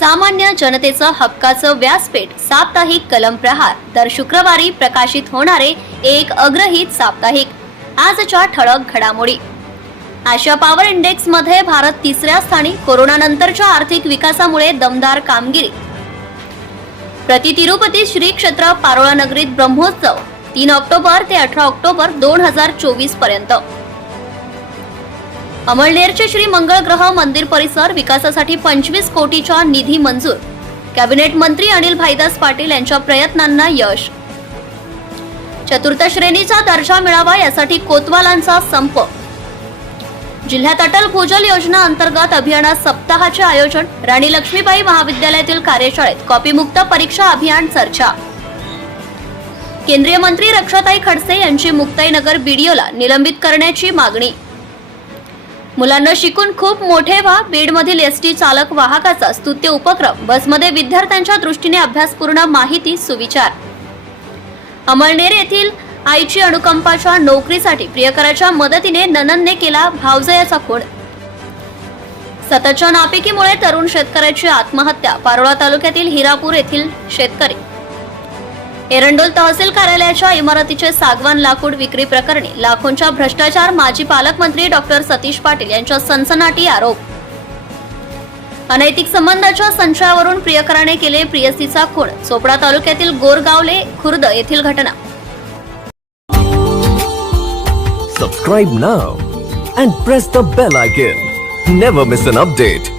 सामान्य जनतेचं हक्काचं व्यासपीठ साप्ताहिक कलम प्रहार दर शुक्रवारी प्रकाशित होणारे एक अग्रहित साप्ताहिक। आजच्या ठळक घडामोडी। आशिया पॉवर इंडेक्स मध्ये भारत तिसऱ्या स्थानी, कोरोना नंतरच्या आर्थिक विकासामुळे दमदार कामगिरी। प्रति तिरुपती श्री क्षेत्र पारोळा नगरीत ब्रह्मोत्सव 3 ऑक्टोबर ते 18 ऑक्टोबर 2024 पर्यंत। अमळनेरचे श्री मंगळ ग्रह मंदिर परिसर विकासासाठी 25 कोटीचा निधी मंजूर। कॅबिनेट मंत्री अनिल भाईदास पाटील यांच्या प्रयत्नांना यश। चतुर्थ श्रेणीचा दर्जा मिळावा यासाठी कोतवालांचा संप। जिल्ह्यात अटल भूजल योजना अंतर्गत अभियाना सप्ताहाचे आयोजन। राणी लक्ष्मीबाई महाविद्यालयातील कार्यशाळेत कॉपीमुक्त परीक्षा अभियान चर्चा। केंद्रीय मंत्री रक्षाताई खडसे यांची मुक्ताईनगर बीडीओला निलंबित करण्याची मागणी। मुलांना शिकून खूप मोठे व्हा, बीडमधील एसटी चालक वाहकाचा स्तुत्य उपक्रम। बसमध्ये विद्यार्थ्यांच्या दृष्टीने अभ्यासपूर्ण माहिती सुविचार। अमळनेर येथील आईची अनुकंपाच्या नोकरीसाठी प्रियकराच्या मदतीने ननंदने केला भावजयाचा खून। सततच्या नापिकीमुळे तरुण शेतकऱ्याची आत्महत्या। पारोळा तालुक्यातील हिरापूर येथील शेतकरी। एरंडोल तहसील कार्यालयाच्या इमारतीचे सागवान लाकूड विक्री प्रकरणी लाखोंचा भ्रष्टाचार। माजी पालकमंत्री डॉक्टर सतीश पाटील यांच्या सनसनाटी आरोप। अनैतिक संबंधाच्या संशयावरून प्रियकराने केले प्रियसीचा खून। चोपडा तालुक्यातील गोरगावले खुर्द येथील घटना। Subscribe now and press the bell icon. Never miss an update.